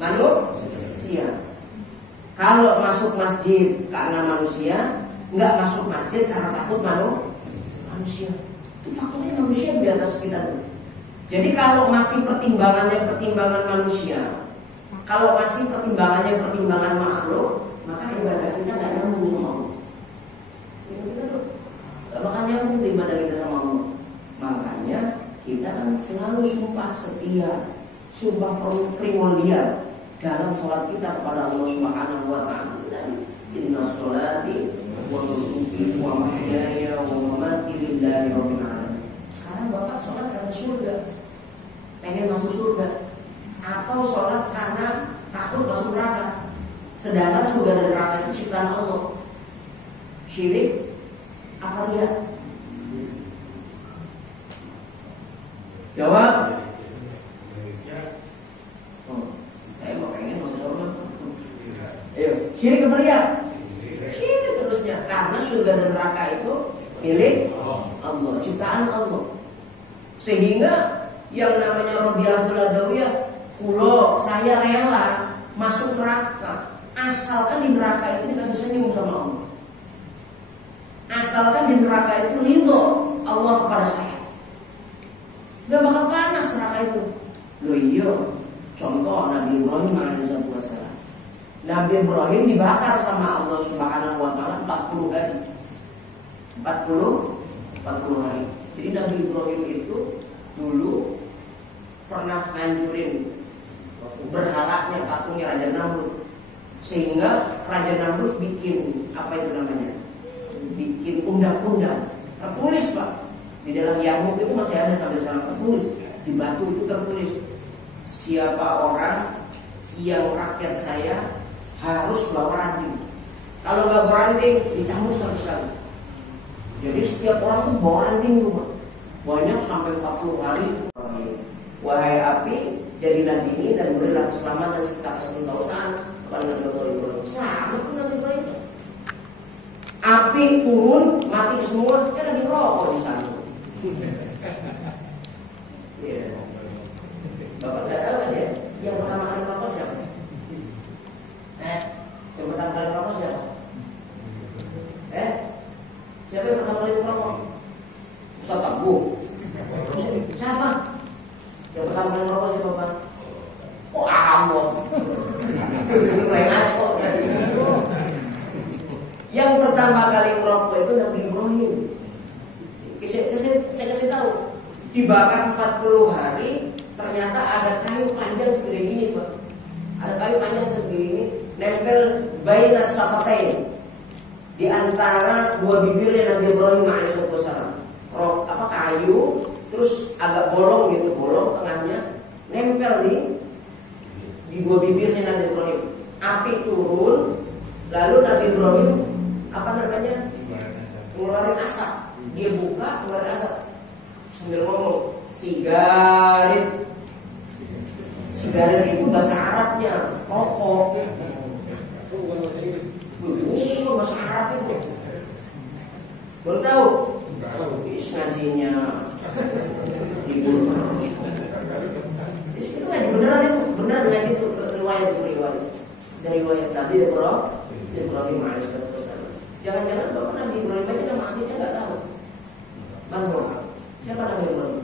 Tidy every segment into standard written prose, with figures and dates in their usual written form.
manusia. Kalau masuk masjid karena manusia, nggak masuk masjid karena takut manusia. Itu faktornya manusia di atas kita tuh. Jadi kalau masih pertimbangannya pertimbangan manusia, kalau masih pertimbangannya pertimbangan makhluk, maka ibadah kita nggak nyambung sama Allah. Nggak bakal nyambung ibadah kita sama Allah. Makanya kita kan selalu sumpah setia, sumpah primordial dalam sholat kita kepada Allah Subhanahu wa Ta'ala. Inna sholati wa nusuki wa mahyaya wa mamati lillahi rabbil alamin. Sekarang Bapak sholat karena surga, pengen masuk surga, atau sholat karena takut masuk neraka. Sedangkan surga dan neraka itu ciptaan Allah. Syirik apa dia? Jawab. Saya mau pengen masuk surga. Ayo, syirik apa dia? Syirik terusnya. Karena surga dan neraka itu milik Allah, ciptaan Allah. Sehingga yang namanya Rabi'atul Adawiyah, kulo saya rela masuk neraka asalkan di neraka itu dikasih senyum sama Allah, asalkan di neraka itu ridho Allah kepada saya. Gak bakal panas neraka itu. Loh iya, contoh Nabi Ibrahim alaihissalam. Nabi Ibrahim dibakar sama Allah Subhanahu wa Ta'ala 40 hari. 40 hari. Jadi Nabi Ibrahim itu dulu pernah ngancurin berhalanya patungnya Raja Namrud, sehingga Raja Namrud bikin apa itu namanya, bikin undang-undang tertulis Pak di dalam Yarmuk itu masih ada sampai sekarang, tertulis di batu itu tertulis, siapa orang yang rakyat saya harus bawa ranting, kalau nggak bawa ranting dicambuk sekali. Jadi setiap orang tuh bawa ranting tuh Pak, banyak sampai 40 hari. Wahai api, jadilah dingin dan berilah keselamatan serta kesentosan kepada Nabi Ibrahim. Sama tuh Nabi Ibrahim. Api turun, mati semua, kan lagi ngerokok di sana. Iya. Bapak nggak tahu kan ya? Yang pertama kali ngerokok siapa? Yang pertama kali ngerokok siapa? Siapa yang pertama kali ngerokok? Ustaz Abu. Siapa? Yang pertama kali ngerokok siapa Pak? Oh Allah. Yang pertama kali ngerokok itu Nabi Ibrahim. Saya kasih tahu, dibakar 40 hari, ternyata ada kayu panjang segede gini Pak. Ada kayu panjang segede ini, nempel bainas safatain, di antara dua bibirnya Nabi Ibrahim alaihissalam. Kayu, terus agak bolong gitu, bolong tengahnya, nempel di dua bibirnya Nabi Ibrahim. Api turun, lalu Nabi Ibrahim ngeluarin asap, dia buka ngeluarin asap sambil ngomong sigaret. Sigaret itu bahasa Arabnya rokok. Bahasa Arab itu baru tahu. Ngajinya libur terus. Itu ngaji beneran itu, beneran ngaji itu riwayat dari riwayat Nabi Ibrahim alaihissalam. Jangan-jangan Bapak Nabi Ibrahim aja nama aslinya nggak tahu. Bang, siapa Nabi Ibrahim?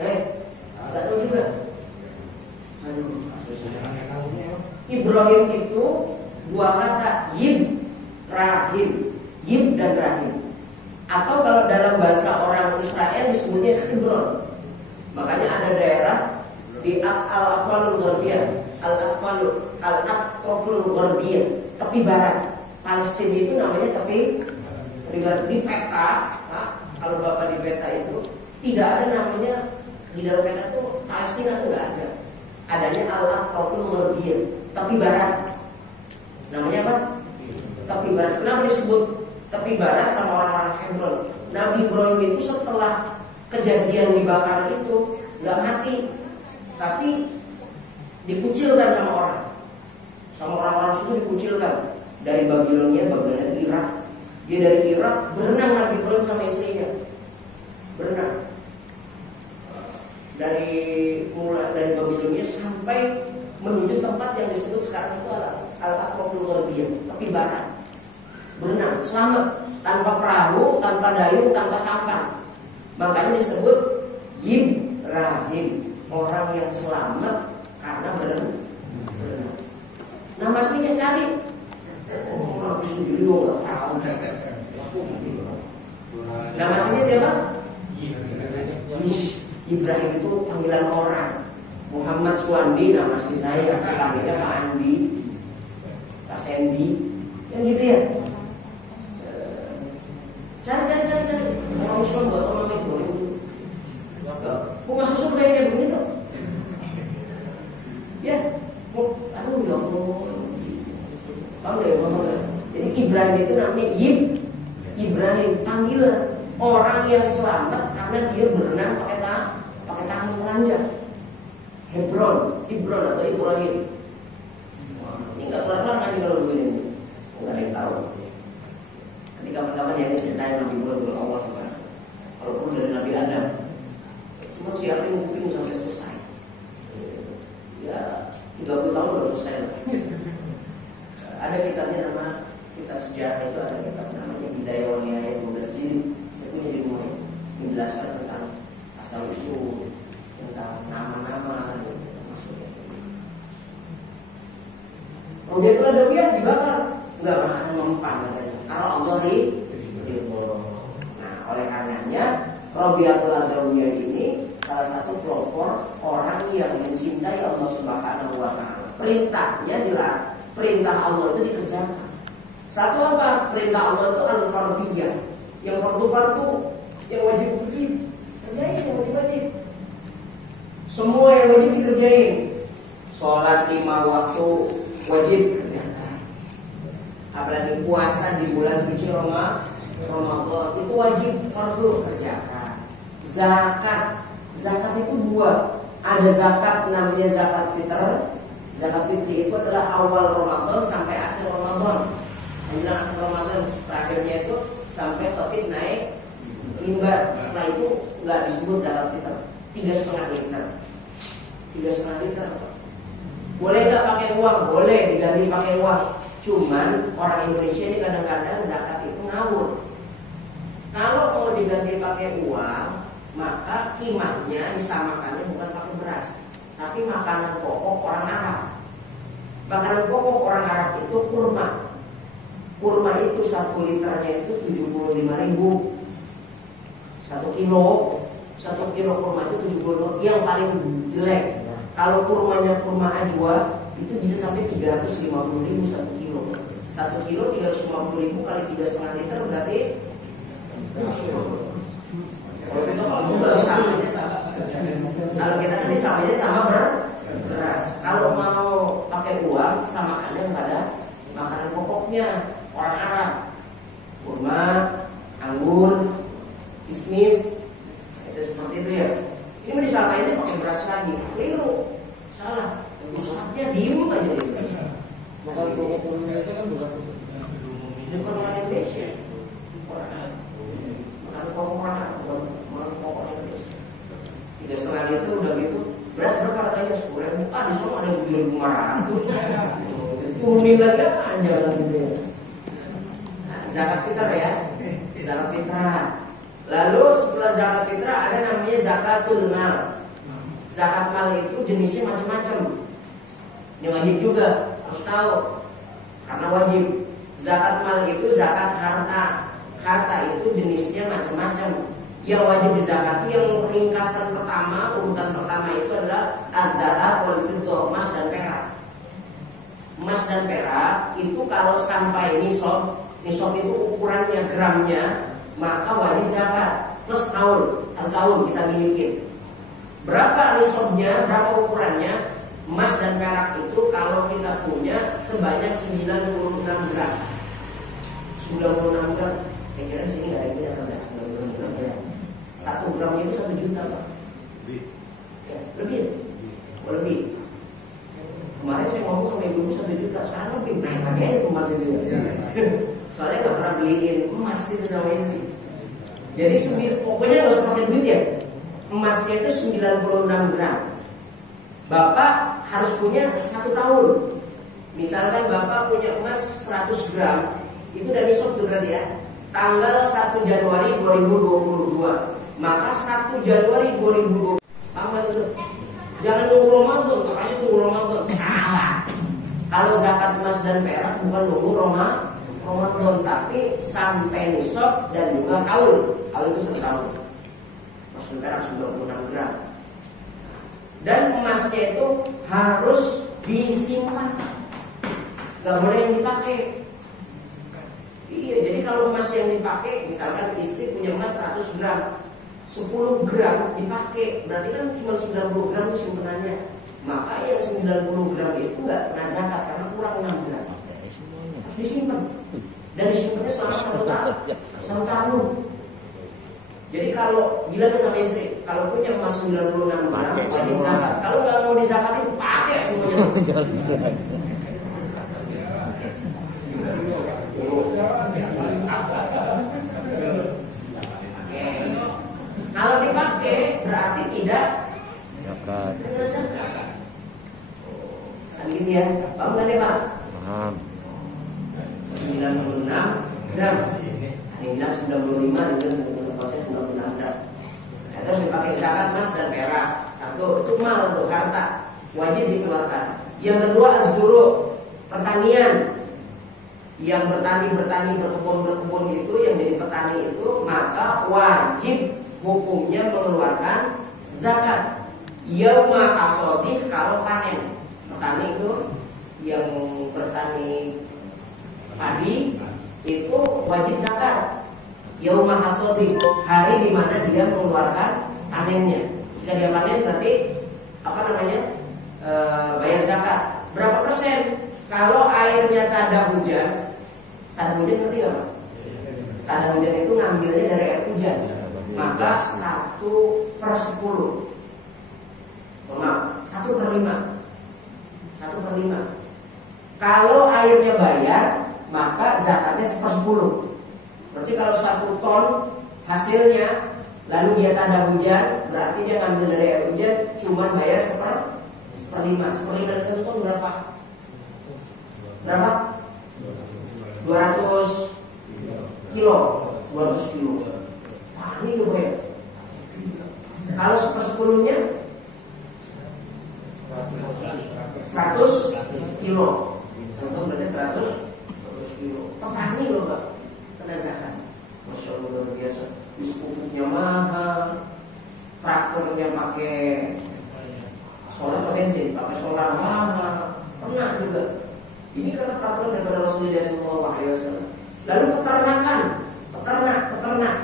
Nggak tahu juga. Ibrahim itu dua kata, yib, rahim, yib dan rahim. Atau kalau dalam bahasa orang Israel disebutnya Hebron. Makanya ada daerah di Al-Aqfalul Gharbiyah, Al-Aqfalul Gharbiyah, tepi barat Palestina itu namanya tepi barat. Di peta, kalau Bapak di peta itu tidak ada namanya, di dalam peta itu Palestina itu nggak ada. Adanya Al-Aqfalul Gharbiyah, tepi barat. Namanya apa? Tepi barat. Kenapa disebut tepi barat sama orang-orang Hebron? Nabi Ibrahim itu setelah kejadian dibakar itu nggak mati, tapi dikucilkan sama orang-orang suku, dikucilkan dari Babilonia itu Irak. Dia dari Irak berenang Nabi Ibrahim sama istrinya, berenang mulai dari Babilonia sampai menuju tempat yang disebut sekarang itu Al-Atraful Gharbiyah, tepi barat. Berenang, selamat, tanpa perahu, tanpa dayung, tanpa sampan. Makanya disebut Ibrahim, orang yang selamat karena berenang. Nama aslinya cari. Oh, aku sendiri nggak tahu. Nama aslinya siapa? Ibrahim itu panggilan orang. Muhammad Suwandi nama asli saya, panggilnya Pak Andi, Pak Sendi, kan gitu ya. Cari. Orang Islam buat orang kayak begitu. Mau masuk surga kayak begitu? Ya, aduh ya Allah. Paham ya? Jadi Ibrahim itu namanya Ibrahim, panggilan orang yang selamat karena dia berenang pakai tangan telanjang. Hebron atau Ibrahim. Ini nggak kelar-kelar kan kalau begini, nggak ada yang tahu. Nanti kapan-kapan ya saya ceritain Nabi Ibrahim Allah Taala. Kalau perlu dari Nabi Adam, cuma siapin kuping sampai selesai. Ya 30 tahun baru selesai. Ada kitabnya nama kitab sejarah itu, ada kitab namanya Bidayah wa Nihayah 12 jilid. Saya punya di rumah menjelaskan tentang asal usul, tentang nama-nama maksudnya. Robiatul Adawiyah dibakar, enggak akan mempan katanya. Kalau Allah ridho. Nah, oleh karenanya Robiatul Adawiyah ini salah satu pelopor orang yang mencintai Allah Subhanahu wa taala. Perintah Allah itu dikerjakan. Satu apa? Perintah Allah itu al-fardiyah. Yang fardu-fardu, yang wajib-wajib. Kerjain yang wajib-wajib. Semua yang wajib dikerjain. Sholat 5 waktu wajib kerjakan. Apalagi puasa di bulan suci Ramadan itu wajib fardu kerjakan. Zakat itu 2. Ada zakat namanya zakat fitr. Zakat fitri itu adalah awal Ramadan sampai akhir Ramadan. Menjelang akhir Ramadan terakhirnya itu sampai khatib naik mimbar. Setelah itu nggak disebut zakat fitr. 3,5 liter. 3,5 liter. Boleh nggak pakai uang? Boleh, diganti pakai uang. Cuman orang Indonesia ini kadang-kadang zakat itu ngawur. Kalau mau diganti pakai uang, maka kimatnya disamakannya bukan pakai beras, tapi makanan pokok orang Arab. Makanan pokok orang Arab itu kurma. Kurma itu 1 liternya itu 75.000. 1 kilo kurma itu 70. Yang paling jelek, kalau kurmanya kurma ajwa itu bisa sampai 350.000 1 kilo. 1 kilo 350.000 kali 3,5 liter berarti kalau kita tadi samanya sama beras. Kalau mau pakai uang samakannya pada makanan pokoknya orang Arab. Kurma, anggur, kismis, itu seperti itu ya. Ini mau disamainnya pakai beras lagi. Keliru, salah. Ustadznya diem aja gitu. Bukan pokoknya itu kan bukan orang Indonesia. Orang pokoknya terus 3,5 liter udah gitu. Beras berapa harganya? 10.000. Di sana ada 7.500. Turunin lagi aja gitu. Zakat fitrah ya. Zakat fitrah. Lalu setelah zakat fitrah ada namanya zakatul mal. Zakat mal itu jenisnya macam-macam. Ini wajib juga, harus tahu. Karena wajib. Zakat mal itu zakat harta. Harta itu jenisnya macam-macam. Yang wajib dizakati yang ringkasan pertama, urutan pertama itu adalah az-dzahab wal fiddah, emas dan perak. Emas dan perak itu kalau sampai nisab itu ukurannya gramnya, maka wajib zakat. Plus tahun, 1 tahun kita miliki. Berapa nisabnya, berapa ukurannya? Emas dan perak itu kalau kita punya sebanyak 96 gram. 96 gram. Saya kira di sini nggak ada yang ada 96 gram ya. 1 gramnya itu 1 juta Pak. Ya, lebih. Lebih. Kemarin saya ngomong sama ibu 1 juta, sekarang lebih naik lagi aja tuh emas itu ya. Soalnya nggak pernah beliin emas itu sama istri. Jadi pokoknya nggak usah pakai duit ya. Emasnya itu 96 gram. Bapak harus punya 1 tahun. Misalkan Bapak punya emas 100 gram, itu dari nisab tuh berarti ya. Tanggal 1 Januari 2022, maka 1 Januari 2020. Apa itu? Jangan nunggu Ramadan, makanya nunggu Ramadan. Salah. Kalau zakat emas dan perak bukan nunggu Ramadan, tapi sampai nisab dan juga kaul. Kaul itu 1 tahun. Emas dan perak 96 gram. Dan emasnya itu harus disimpan, nggak boleh yang dipakai. Iya, jadi kalau emas yang dipakai, misalkan istri punya emas 100 gram, 10 gram dipakai, berarti kan cuma 90 gram itu simpenannya. Maka yang 90 gram itu nggak kena zakat karena kurang 6 gram. Harus disimpan. Dan disimpannya selama 1 tahun. Jadi kalau bilang sama istri, kalau punya emas 96 gram wajib zakat. Kalau nggak mau dizakatin, pakai semuanya. Kalau dipakai berarti tidak zakat. Kan gitu ya, paham nggak deh Pak? Paham. 96 gram. Ada yang bilang 95, ada yang bilang proses 96 gram. Nah, terus dipakai zakat emas dan perak. 1, itu mal untuk harta, wajib dikeluarkan. Yang kedua az-zuru, pertanian. Yang berkebun itu, yang jadi petani itu, maka wajib hukumnya mengeluarkan zakat. Yauma hasodih, kalau panen. Petani itu yang bertani padi itu wajib zakat. Yauma hasodih, hari di mana dia mengeluarkan panennya. Jika dia panen berarti bayar zakat. Berapa persen? Kalau airnya tak ada hujan ngerti nggak Pak? Tak ada hujan itu ngambilnya dari air hujan. Maka 1/10. Maaf, 1/5. 1/5. Kalau airnya bayar, maka zakatnya 1/10. Berarti kalau 1 ton hasilnya, lalu dia tak ada hujan, berarti dia ngambil dari air hujan, cuma bayar 1/5. 1/5 dari 1 ton berapa? Berapa? 200 kilo. 200 kilo. Wah, ini loh ya. Kalau 1/10-nya 100 kilo. Contoh berarti 100 kilo. Petani loh Pak, kena zakat. Masya Allah, luar biasa. Pupuknya mahal, traktornya pakai solar, bensin, pakai solar mahal, kena juga. Ini karena peraturan daripada Rasulullah SAW. Lalu peternakan, peternak.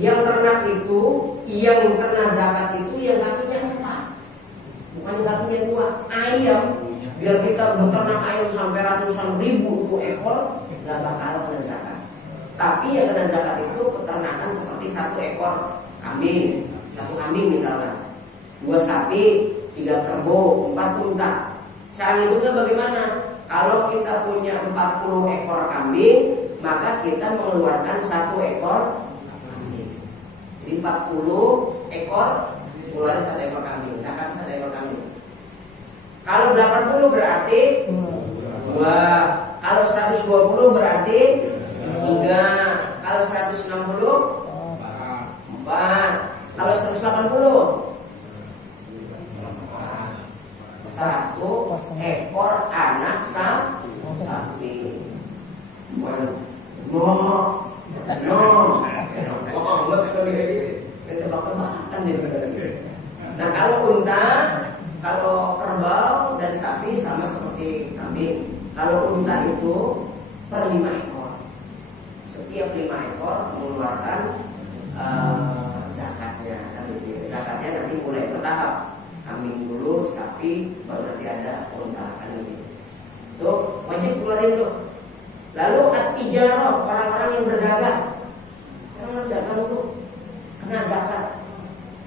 Yang ternak itu, yang kena zakat itu, yang kakinya 4, bukan kakinya 2. Ayam, biar kita beternak ayam sampai ratusan ribu ekor, nggak bakal kena zakat. Tapi yang kena zakat itu peternakan seperti 1 ekor kambing, 1 kambing misalkan, 2 sapi, 3 kerbau, 4 unta. Cara hitungnya bagaimana? Kalau kita punya 40 ekor kambing, maka kita mengeluarkan 1 ekor kambing. Jadi 40 ekor, mengeluarkan 1 ekor kambing. Zakat 1 ekor kambing. Kalau 80 berarti 2. Kalau 120 berarti 3. Kalau 160 4. Kalau 180 1 ekor anak sapi. Nah, kalau unta, kalau kerbau dan sapi sama seperti kambing. Kalau unta itu per 5 ekor. Setiap 5 ekor mengeluarkan zakatnya. Zakatnya nanti mulai bertahap. Kambing dulu, sapi, baru nanti ada unta, kan gitu. Tuh wajib keluarin tuh. Lalu at-tijarah, orang-orang yang berdagang. Orang dagang tuh kena zakat.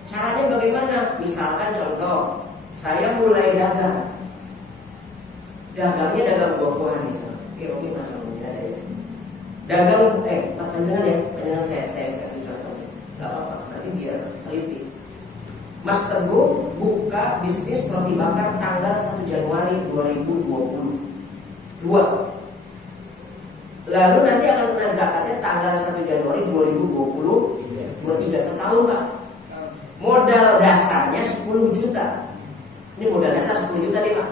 Caranya bagaimana? Misalkan contoh, saya mulai dagang. Dagangnya dagang buah-buahan misalnya. Oke, masalahnya ada ya. Dagang, panjangan saya kasih contoh. Gak apa-apa, nanti biar teliti. Mas Teguh buka bisnis roti bakar tanggal 1 Januari 2022. Lalu nanti akan kena zakatnya tanggal 1 Januari 2023, setahun Pak. Modal dasarnya 10 juta. Ini modal dasar 10 juta nih Pak.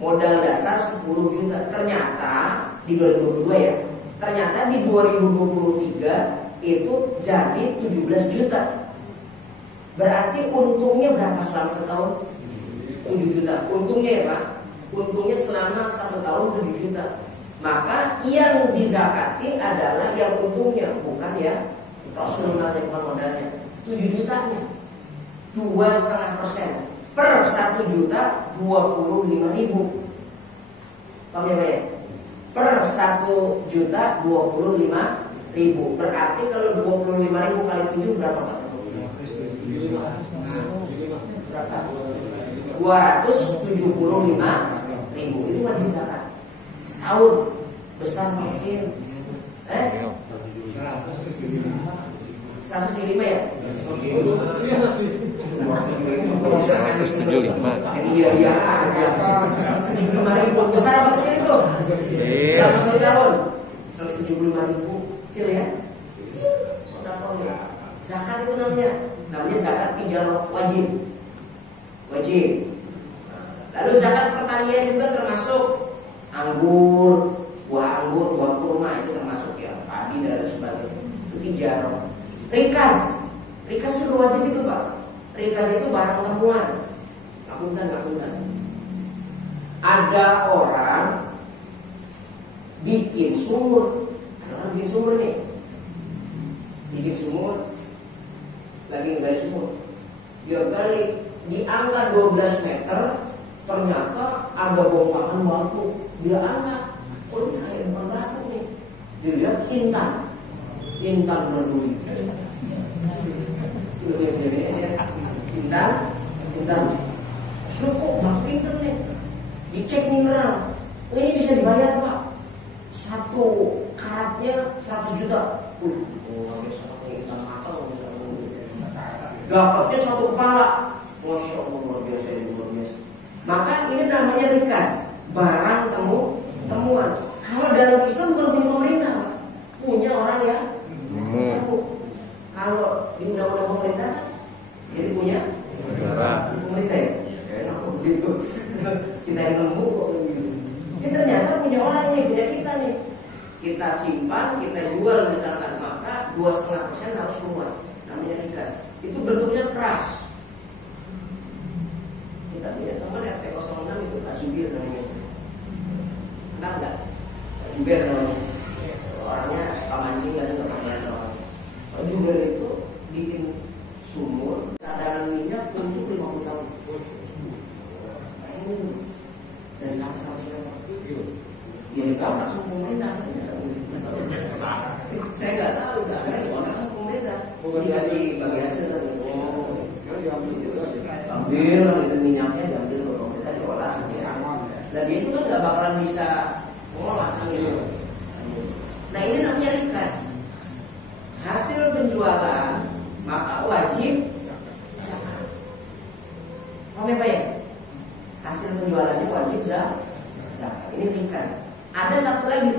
Modal dasar 10 juta. Ternyata di 2022 ya. Ternyata di 2023 itu jadi 17 juta. Berarti untungnya berapa selama setahun? 7 juta. Untungnya ya Pak. Untungnya selama 1 tahun 7 juta. Maka yang dizakati adalah yang untungnya, bukan ya rasionalnya, bukan modalnya. 7 jutanya 2,5% per 1 juta 25.000. Paham ya Pak ya? Per 1 juta 25.000. Berarti kalau 25.000 kali 7 berapa Pak? Berapa? 275.000. Itu wajib zakat. Setahun. Besar mungkin 175 ya? 175. Iya, 175.000. Besar apa kecil itu? Selama 1 tahun 175.000. Kecil ya? Kecil. Sedekah ya. Zakat itu namanya zakat tijarah wajib. Lalu zakat pertanian juga termasuk anggur, buah kurma, itu termasuk ya, padi dan sebagainya. Itu tijarah. Rikas juga wajib itu Pak. Rikas itu barang temuan. Ngapunten. Ada orang bikin sumur. Nih. Bikin sumur. Lagi ngegali sumur. Dia gali di angka 12 meter. Ternyata ada bongkahan batu. Dia angkat. Oh ini kayak bukan batu nih. Dia lihat intan berduri. Intan. Kok bak pinter nih. Dicek mineral. Oh ini bisa dibayar Pak. 1 karatnya 100 juta. Intan matang. Dapatnya 1 kepala. Masya Allah, luar biasa. Maka ini namanya rikas, barang temuan. Kalau dalam Islam bukan punya pemerintah, punya orang ya. Kalau di undang-undang pemerintah, jadi punya pemerintah ya. Enak begitu. Kita yang lembu kok begitu. Ini ternyata punya orang nih, punya kita nih. Kita simpan, kita jual misalkan, maka 2,5% harus keluar. Namanya rikas. Itu bentuknya keras. Kita punya teman RT 06 itu Pak Zubir namanya. Kenal nggak? Pak Zubir namanya. Orangnya suka mancing, nggak pakai orang. Pak Zubir itu bikin sumur cadangan minyak untuk 50 tahun. Dari tahun sampai ya dikontrak sama pemerintah. Saya nggak tahu, karena dikontrak sama pemerintah. Dikasih bagi hasil. Ambil itu minyaknya, diambil ke pemerintah, diolah. Dan dia itu kan nggak bakalan bisa mengolah gitu. Nah ini namanya rikas. Hasil penjualan maka wajib zakat. Paham ya Pak ya? Hasil penjualannya wajib zakat. Ini rikas. Ada satu lagi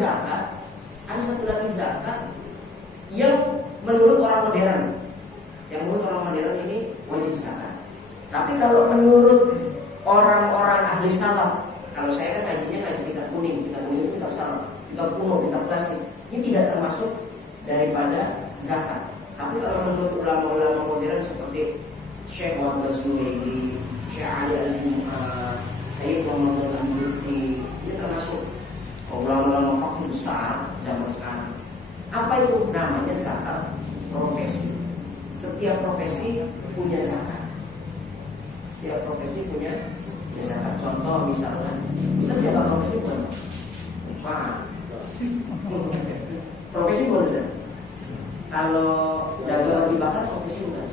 zakat yang menurut orang modern. Yang menurut orang modern ini wajib zakat. Tapi kalau menurut orang-orang ahli salaf, kalau saya kan kajinya kitab kuning itu kitab salaf, kitab kuno, kitab klasik, ini tidak termasuk daripada zakat. Tapi kalau menurut ulama-ulama modern seperti Syekh Muhammad Suwaidi, Syekh Ali Al-Jum'ah, Sayyid Muhammad Al-Muti, ini termasuk ulama-ulama fakih besar zaman sekarang. Apa itu? Namanya zakat profesi. Setiap profesi punya zakat. Setiap profesi punya zakat. Contoh misalnya, kita jaga profesi bukan? Profesi bukan? Kalau dagang roti bakar profesi bukan?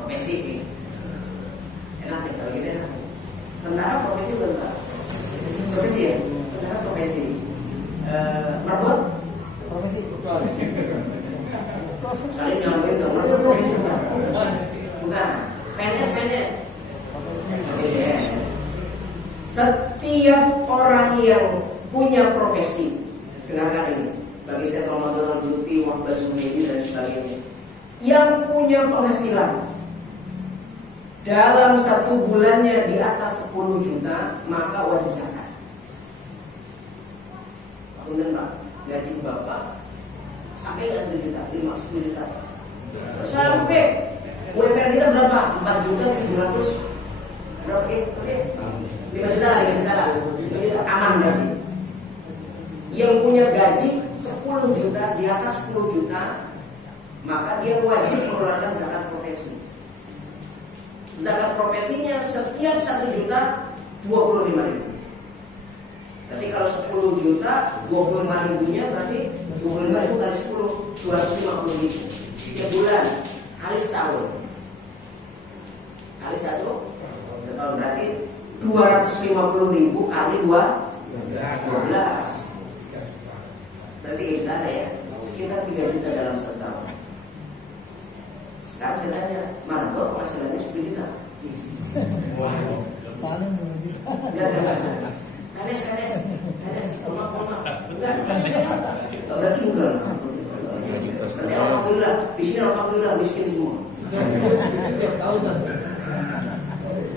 Profesi. Enak ya kalau gitu enak. Tentara profesi bukan Pak? Profesi ya? Tentara profesi. Merbot? Profesi. Kali nyampe dong, profesi bukan? Bukan. PNS. Setiap orang yang punya profesi, dengarkan ini, bagi Syekh Ramadan Al-Juti, Wahbah Suhaimi dan sebagainya, yang punya penghasilan dalam satu bulannya di atas 10 juta, maka wajib zakat. Kemudian Pak, gaji Bapak sampai 1 juta, 5-10 juta, sampai UMR kita berapa? 4 juta 700 berapa? 5 juta lah, 5 juta lah, 5 juta aman berarti. Yang punya gaji 10 juta, di atas 10 juta, maka dia wajib mengeluarkan zakat profesi. Zakat profesinya setiap 1 juta 25.000. Berarti kalau 10 juta 25.000-nya berarti 25.000 kali 10 250.000 tiap bulan kali setahun. Kali 1 tahun berarti 250.000 kali 12. Berarti kita ada ya sekitar 3 juta dalam setahun. Sekarang saya tanya, Margot penghasilannya 10 juta. Wah, paling 2 juta. Enggak. Kades. Koma. Enggak. Berarti bukan. Berarti alhamdulillah, di sini alhamdulillah miskin semua.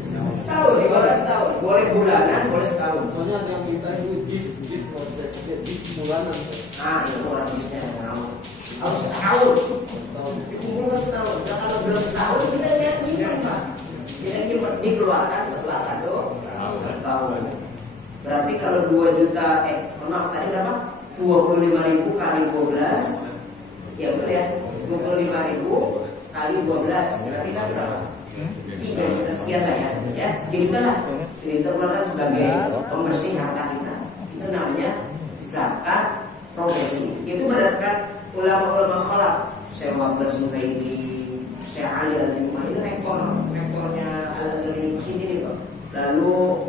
Setahun, ibarat setahun. Boleh bulanan, boleh setahun. Soalnya ada yang minta itu gift konsep bulanan. Itu orang bisnya yang mau. Harus setahun. Dikumpulkan setahun. Nah, kalau belum setahun kita nyimpan Pak. Kita nyimpan dikeluarkan setelah 1 tahun. Berarti kalau 2 juta, maaf tadi berapa? 25.000 kali 12. Ya betul ya. 25.000 kali 12. Berarti kan berapa? 3 juta sekian lah ya. Ya, kita lah. Ini terkeluarkan sebagai pembersih harta kita. Itu namanya zakat profesi. Itu berdasarkan ulama-ulama khalaf. Syekh Wahbah Suhaimi, Syekh Ali Al-Jum'ah, ini rektornya Al-Azhar University ini Pak. Lalu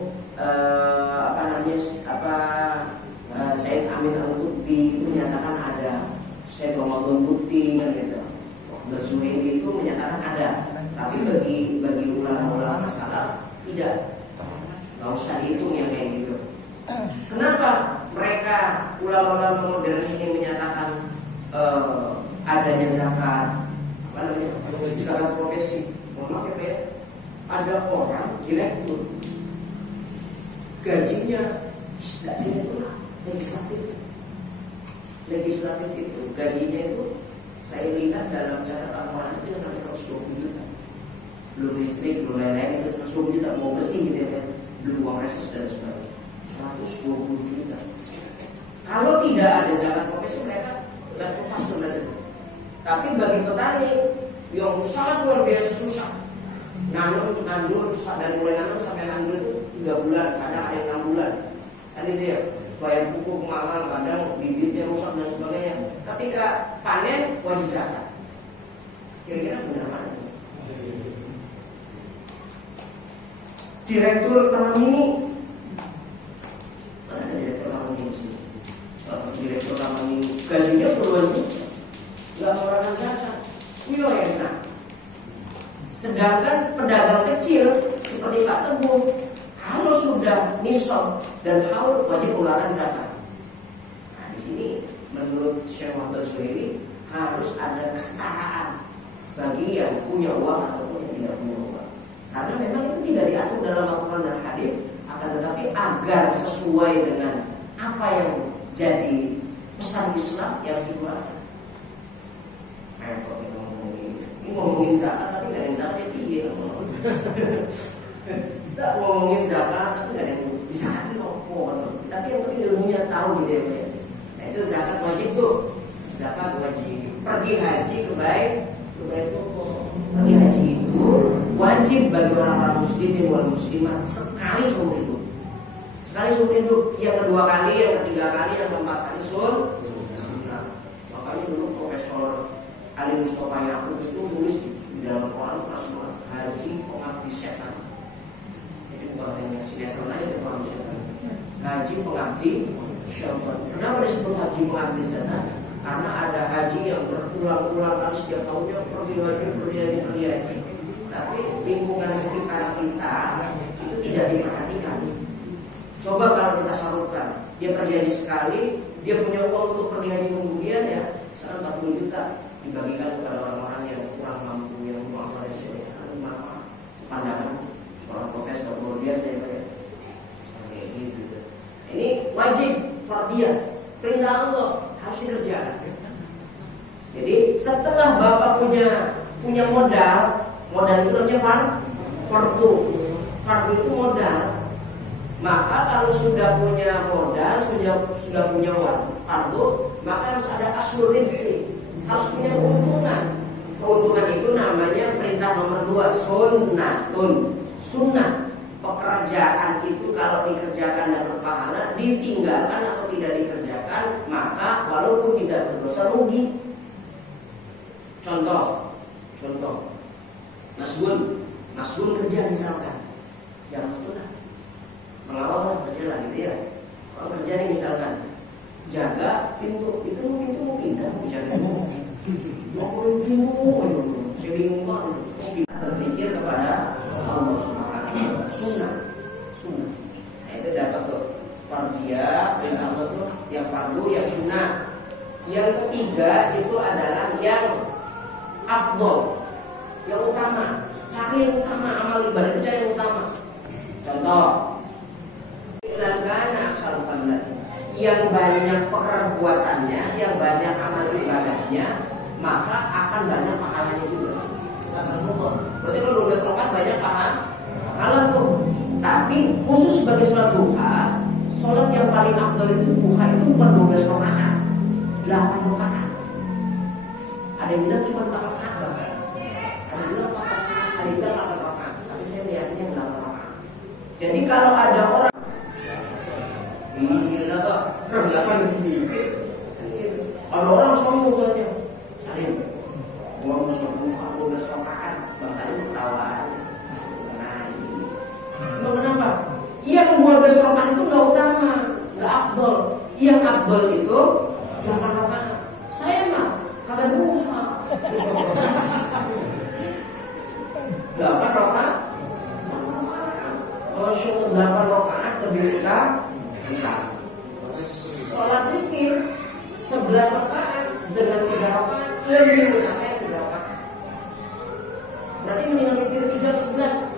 Syekh Amin Al-Qutbi itu menyatakan ada, Syekh Ramadan Bukti kan gitu. Wahbah Suhaimi itu menyatakan ada. Tapi bagi ulama-ulama salaf tidak. Nggak usah dihitung yang kayak gitu. Kenapa mereka ulama-ulama modern ini menyatakan adanya zakat zakat profesi? Mohon maaf ya Pak ya, ada orang direktur gajinya itu legislatif itu gajinya itu saya lihat dalam catatan orang itu sampai 120 juta, belum listrik, belum lain-lain, itu 120 juta mau bersih gitu ya, belum uang reses dan sebagainya. 120 juta. Kalau tidak ada zakat profesi mereka tidak lepas sebenarnya. Tapi bagi petani yang sangat luar biasa susah, nandur dari mulai nandur sampai nandur itu 3 bulan, kadang ada yang 6 bulan. Kan itu ya, bayar pupuk mahal, kadang bibitnya rusak dan sebagainya. Ketika panen wajib zakat. Kira-kira benar mana? Direktur Taman Mini. Mana ada direktur Taman Mini sini? Salah satu direktur Taman Mini gajinya puluhan juta, nggak mengeluarkan zakat. Iya enak. Sedangkan pedagang kecil seperti Pak Teguh, kalau sudah nisab dan haul wajib mengeluarkan zakat. Nah di sini menurut Syekh Wahbah Suhaimi harus ada kesetaraan bagi yang punya uang ataupun yang tidak punya uang. Karena memang itu tidak diatur dalam Al-Quran dan hadis, akan tetapi agar sesuai dengan apa yang jadi pesan Islam yang harus dikeluarkan. Kalau kita ngomongin zakat tapi nggak ada yang zakat ya piye? Kita ngomongin zakat tapi nggak ada yang zakat itu apa? Tapi yang penting ilmunya tahu gitu ya. Nah itu zakat wajib tuh, zakat wajib. Pergi haji kebaik itu pergi haji itu wajib bagi orang-orang muslimin wal muslimat sekali seumur hidup. Sekali seumur hidup, yang kedua kali, yang ketiga kali, yang keempat kali sunnah. Makanya dulu Profesor Ali Mustafa Yaqub itu tulis di dalam Quran Rasulullah haji pengabdi setan. Jadi bukan hanya sinetron aja itu pengabdi setan. Haji pengabdi setan. Kenapa disebut haji pengabdi setan? Karena ada haji yang berulang-ulang kali setiap tahunnya pergi haji. Tapi lingkungan sekitar kita itu tidak diperhatikan. dia pergi haji sekali, dia punya uang untuk pergi haji kemudian ya, misalnya 40 juta dibagikan kepada orang-orang yang kurang mampu, yang mau apa ya, maaf, pandangan seorang profesor luar biasa ya Pak ya. Kayak gitu. Ini wajib fardiyah, perintah Allah harus dikerjakan. Jadi setelah Bapak punya modal itu namanya fardu. Fardu itu modal. Maka kalau sudah punya modal, sudah punya fardu, maka harus ada aslul rizqi, harus punya keuntungan. Keuntungan itu namanya perintah nomor 2, sunnah. Pekerjaan itu kalau dikerjakan dan berpahala, ditinggalkan atau tidak dikerjakan, maka walaupun tidak berdosa rugi. Contoh, Mas Gun kerja misalkan, jangan sunnah, mengawal kerja lah gitu ya. Kalau kerja nih misalkan, jaga pintu, itu mau pindah, mau jaga mau pintu, saya bingung banget. Berpikir kepada Allah Subhanahu wa taala, sunnah. Nah, itu dapat tuh fardiyah, perintah Allah tuh yang fardu, yang sunnah. Yang ketiga itu adalah yang afdol, yang utama. Cari yang utama, amal ibadah itu cari yang utama. Contoh, yang banyak perbuatannya, yang banyak amal ibadahnya, maka akan banyak pahalanya juga. Kata Rasulullah. Berarti kalau 12 rakaat banyak pahala tuh. Tapi khusus sebagai sholat duha, sholat yang paling afdal itu duha itu bukan 12 rakaat, 8 rakaat. Ada yang bilang cuma 4 rakaat bahkan. Ada yang bilang 4 rakaat, ada yang bilang 8 rakaat. Tapi saya lihatnya 8 rakaat. Jadi kalau ada orang gila Pak, 8 dikit. Ada orang sombong saja. Salim, gua mau sholat duha 12 rakaat. Bang Salim ketawa. Kenapa? Yang 12 rakaat itu nggak utama, nggak afdol. Yang afdol itu 8 rakaat. Saya mah kagak duha. 8 rakaat. Masya Allah, 8 rakaat lebih utama. Sholat witir 11 rakaat dengan 3 rakaat lebih utama yang 3 rakaat. Berarti mendingan witir 3 ke 11.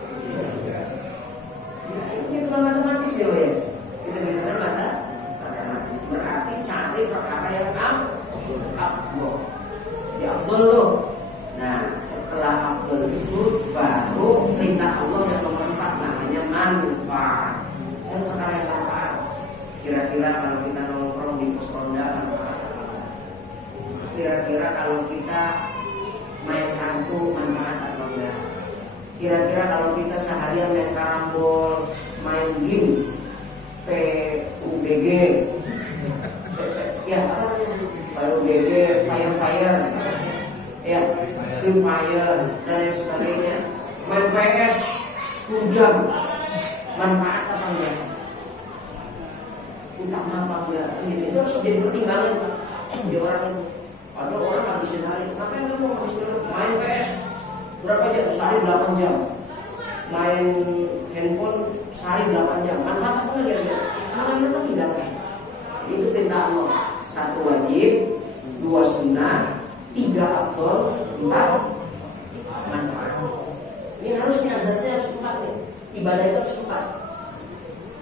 Itu matematis ya, ya. Itu hitungan matematis. Berarti cari perkara yang afdol. Ya afdol loh. Nah, setelah afdol itu baru perintah Allah yang nomor 4 namanya manfaat. Dan perkara yang manfaat. Kira-kira kalau kita nongkrong di pos ronda manfaat. Kira-kira kalau kita main kartu manfaat atau enggak? Kira-kira kalau kita seharian main karambol, main game, PUBG, ya apa namanya? PUBG, Fire, ya, Free Fire dan lain sebagainya, main PS 10 jam, manfaat apa enggak? Utama apa enggak? Itu harus jadi pertimbangan di orang itu. Ada orang habisin hari, ngapain kamu habisin hari? Main PS berapa jam? Sehari 8 jam. Main handphone sehari 8 jam. Manfaat apa enggak dia? Manfaat tidak. Itu perintah Allah. 1 wajib, 2 sunnah, 3 afdol, 4 manfaat. Ini harusnya azasnya harus 4 nih. Ibadah itu harus 4.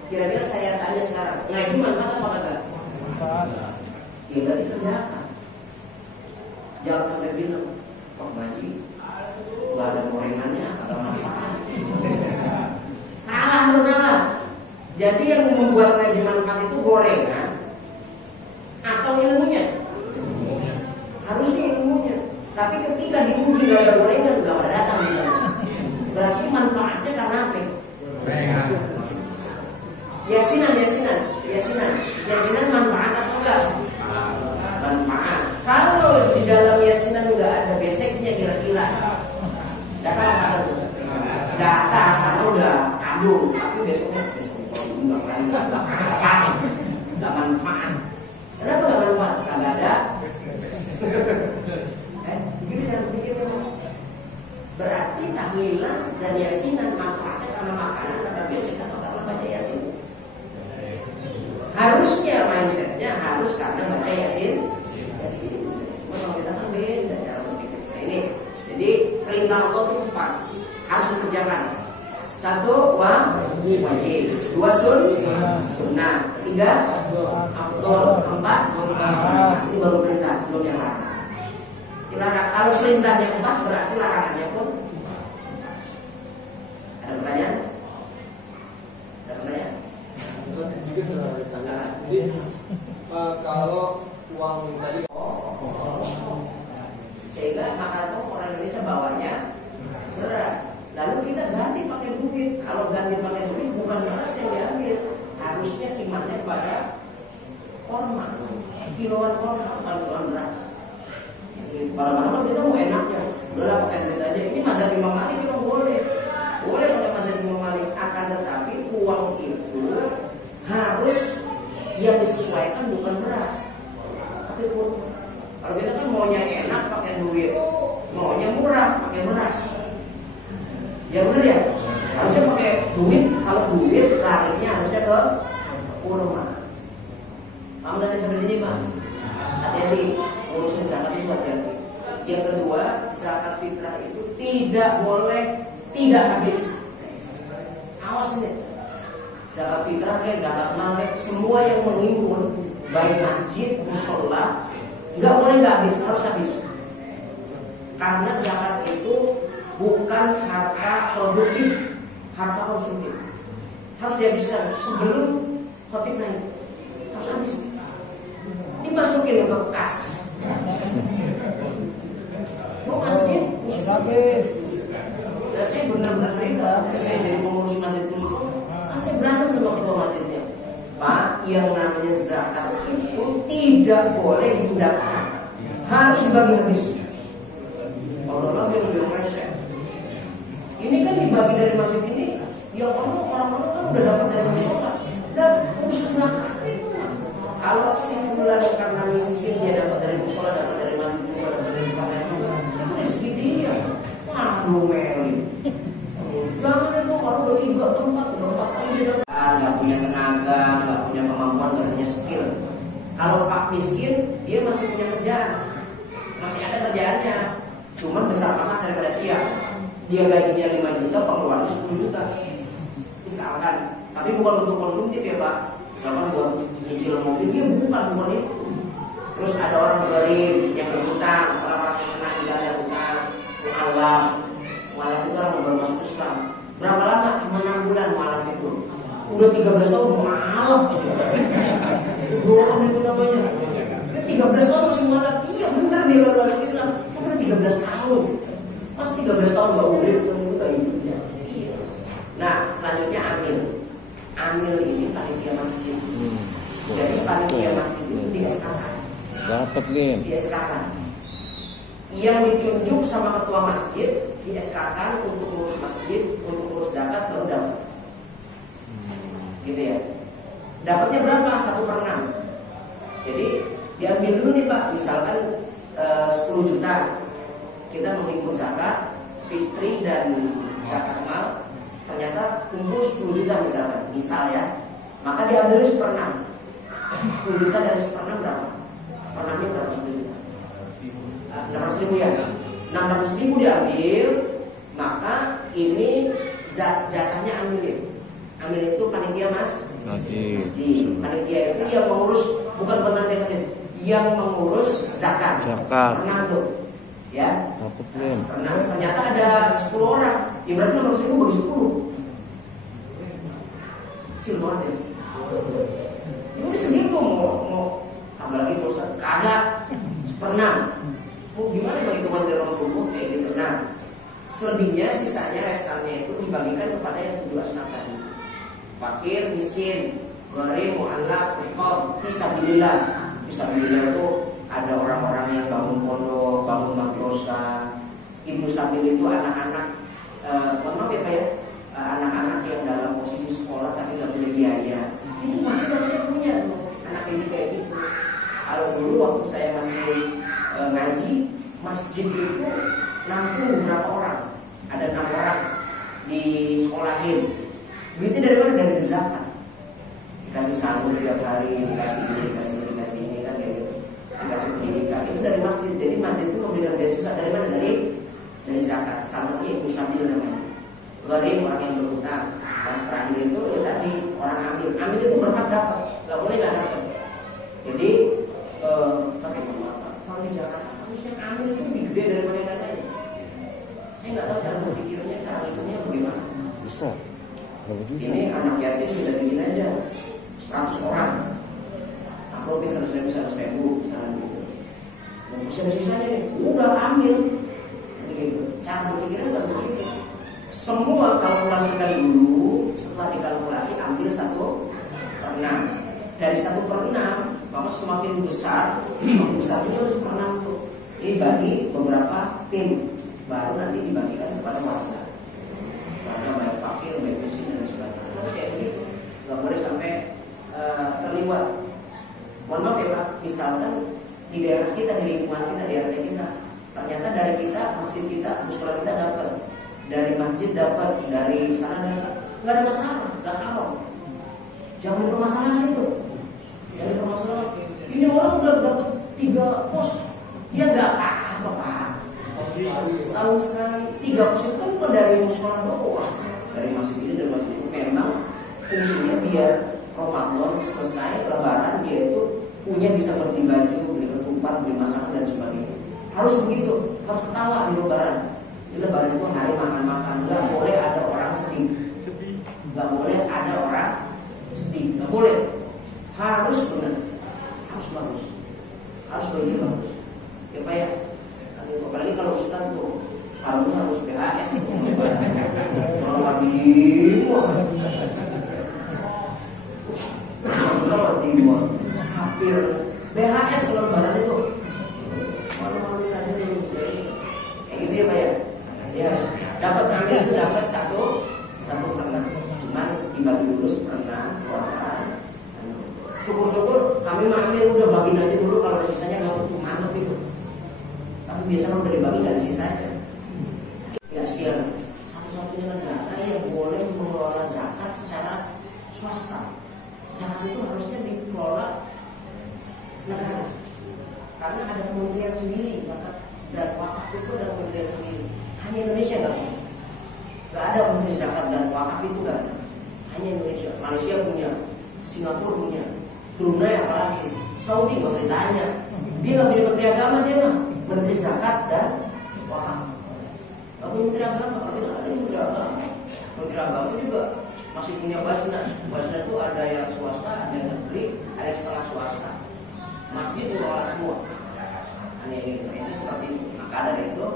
Kira-kira saya tanya sekarang, ngaji manfaat apa enggak? Manfaat. Ya berarti kerjakan. Jangan sampai bilang, Pak Ngaji nggak ada gorengannya atau manfaat. Salah terus salah. Jadi yang membuat ngaji manfaat itu gorengan atau ilmunya? Harusnya ilmunya. Tapi ketika diuji nggak ada gorengan, nggak pada datang. Berarti manfaatnya karena apa? Gorengan. Yasinan manfaat atau enggak? Manfaat. Kalau di dalam yasinan nggak ada beseknya kira-kira, data apa tuh? Data karena udah kadung, tapi besok nggak manfaat. Kenapa nggak manfaat? Nggak ada. Begitu saya berpikir memang. Berarti tahlilan dan yasinan manfaatnya karena makanan, karena besek atau karena baca yasin. Harusnya Satu, wajib. Dua, sunnah. Tiga, afdol. Empat, ini baru perintah, belum yang lain. Dilarang. Kalau perintahnya 4 berarti larangannya pun. Ada pertanyaan? Ada pertanyaan? Kalau uang tadi sehingga makanan orang Indonesia bawanya beras. Lalu kita ganti pakai duit. Kalau ganti pakai duit bukan beras yang diambil, harusnya kimatnya pada korma, kiloan korma, bukan kiloan beras. Kadang-kadang kita mau enaknya, udahlah pakai duit aja. Ini mazhab Imam Malik memang boleh pakai mazhab Imam Malik. Akan tetapi uang itu harus yang disesuaikan bukan beras, tapi pun. Kalau kita kan maunya enak pakai duit, maunya murah pakai beras. Ya benar ya, harusnya pakai duit. Kalau duit larinya harusnya ke kurma. Kamu tadi sampai sini Pak, hati-hati urusan zakat itu hati-hati. Yang kedua, zakat fitrah itu tidak boleh tidak habis. Awas nih, zakat fitrah kayak zakat mal, semua yang menghimpun baik masjid, musola, nggak boleh nggak habis, harus habis. Karena zakat itu bukan harta produktif, harta konsumtif. Harus dihabiskan sebelum khotib naik. Harus habis. Dimasukin ke kas. Mau masjid, habis. Saya benar-benar cerita. Saya jadi pengurus masjid Kusko. Kan saya berantem sama ketua masjidnya. Pak, yang namanya zakat itu tidak boleh dipindahkan, harus dibagi habis. Kalau lagi lebih resep. Ini kan dibagi dari masjid ini, yang orang-orang kan udah dapat dari musola dan urusan zakat itu. Kalau si fulan karena miskin dia dapat dari musola, dapat dari masjid juga, dapat dari pakai juga, itu rezeki dia. Aduh Meli, jangan itu orang udah 3 tempat, udah 4 kali dia dapat. Nggak punya tenaga, nggak punya kemampuan, nggak punya skill. Kalau Pak miskin, dia masih punya kerjaan, masih ada kerjaannya, cuman besar pasak daripada dia. Dia gajinya 5 juta, pengeluarannya 10 juta misalkan. Tapi bukan untuk konsumtif ya Pak, misalkan buat nyicil mobil, dia bukan itu. Terus ada orang gharib yang berhutang, orang-orang yang kena tidak ada hutang, mu'alaf itu orang yang baru masuk Islam. Berapa lama? Cuma 6 bulan mu'alaf itu. Udah 13 tahun mu'alaf aja. Doang itu namanya. Dia 13 tahun masih mu'alaf. Iya benar dia baru masuk Islam. Udah 13 tahun. Mas 13 tahun gak urip, itu gak hidupnya. Nah selanjutnya amil. Amil ini panitia masjid. Jadi panitia masjid itu di SK-kan. Dapat nih. Di SK-kan. Yang ditunjuk sama ketua masjid di SK-kan untuk ngurus masjid, untuk ngurus zakat baru dapat. Gitu ya. Dapatnya berapa? 1/6. Jadi diambil dulu nih Pak, misalkan 10 juta. Kita menghimpun zakat, fitri dan zakat mal, ternyata kumpul 10 juta misalkan, misal ya, maka diambil 1/6. 10 juta dari 1/6 berapa? 1/6-nya berapa? 10 juta? 600 ribu ya? 600 ribu diambil, maka ini jatahnya ambilin. Ambil itu panitia masjid. Panitia itu yang mengurus, bukan panitia masjid, yang mengurus zakat. Pernah tuh. Ya, ternyata ada 10 orang. Ya berarti 600 ribu bagi 10. Kecil banget ya. Ya udah segitu mau apalagi mau kagak 1/6. Mau gimana bagi teman dari Rasulullah kayak gitu. Nah, selebihnya sisanya restannya itu dibagikan kepada yang 7 asnaf tadi. Fakir, miskin, gharib, mu'allaf, riqab, fisabilillah. Fisabilillah itu ada orang-orang yang bangun pondok, bangun madrasah. Ibnu Sabil itu anak-anak, maaf ya Pak ya, anak-anak yang dalam posisi sekolah tapi nggak punya biaya. Itu masih harusnya punya tuh, anak ini kayak gitu. Kalau dulu waktu saya masih ngaji, masjid itu nampung berapa orang? Ada 6 orang di sekolahin. Duitnya dari mana? Dari zakat. Dikasih sabun tiap hari, dikasih ini kan kayak gitu. Dikasih pendidikan itu dari masjid. Jadi masjid itu memberikan beasiswa dari mana? Dari zakat. Salah satunya Ibu Sabil namanya. Gharib orang yang berhutang. dapat, nggak boleh nggak dapat. Jadi tapi kalau di Jakarta harusnya amin itu lebih gede daripada yang lain. Saya nggak tahu cara berpikirnya, cara hitungnya bagaimana. Bisa. Ini anak yatim kita bikin aja 100 orang, amplopin 100.000, misalnya gitu. Dan sisa-sisanya nih, udah ambil. Begitu. Cara berpikirnya bukan begitu. Semua kalkulasikan dulu, setelah dikalkulasi ambil 1/6. Dari 1/6, maka semakin besar ini harus per 6 tuh. Ini bagi beberapa tim, baru nanti dibagikan kepada warga. Karena baik fakir, baik miskin dan sebagainya. Harus kayak begitu. Nggak boleh sampai terliwat. Mohon maaf ya Pak, misalkan di daerah kita, di lingkungan kita, di RT kita, ternyata dari kita, masjid kita, musola kita dapat, dari masjid dapat, dari sana dapat, nggak ada masalah, nggak haram. Jangan dipermasalahkan itu. Jangan dipermasalahkan. Ini orang udah dapat 3 pos, ya nggak apa-apa Pak. Setahun sekali 3 pos itu kan bukan dari musola doang, dari masjid ini dan masjid itu. Memang fungsinya biar Ramadan selesai, Lebaran dia itu punya bisa beli baju, beli ketupat, beli masakan dan sebagainya. Harus begitu, harus ketawa di Lebaran. Di Lebaran itu hari makan-makan, nggak boleh ada orang sedih, nggak boleh ada orang sedih, nggak boleh. Harus benar, harus bagus, harus bagus bagus. Ya Pak ya, apalagi kalau Ustaz tuh harusnya harus BHS itu. Kalau lagi kalau timur, sapir, BHS kalau Lebaran itu. Malu-maluin aja dulu. Kayak gitu ya Pak ya. Dia harus dapat ambil itu dapat 1/6. Cuman dibagi dulu 1/6 keluarga. Syukur-syukur kami ambil udah bagiin aja dulu, kalau ada sisanya nggak butuh mantep itu. Tapi biasanya udah dibagi nggak ada sisanya. Ya sekian satu-satunya negara yang boleh mengelola zakat secara swasta. Zakat itu harusnya dikelola negara, karena ada kementerian sendiri. Zakat dan wakaf itu ada kementerian sendiri. Hanya Indonesia nggak ada menteri zakat dan wakaf itu nggak ada. Hanya Indonesia. Malaysia punya, Singapura punya, Brunei apalagi, Saudi nggak usah ditanya. Dia nggak punya menteri agama, dia mah menteri zakat dan wakaf. Nggak punya menteri agama, kalau kita ada menteri agama. Menteri agama juga masih punya Basnas. Basnas itu ada yang swasta, ada yang negeri, ada yang setengah swasta. Masjid mengelola semua. Hanya itu seperti itu. Maka dari itu,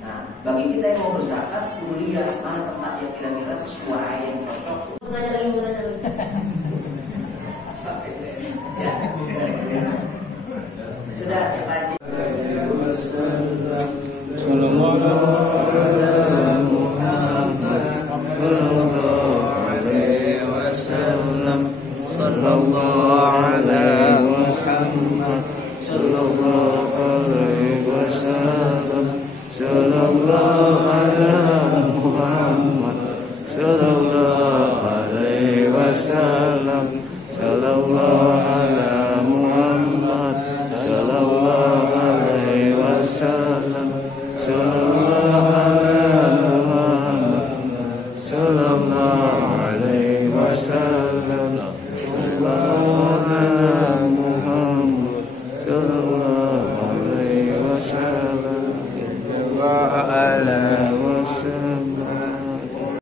nah bagi kita yang mau berzakat, perlu lihat mana tempat yang kira-kira sesuai, yang cocok. Tanya lagi. Ya. Sudah ya Pak Haji.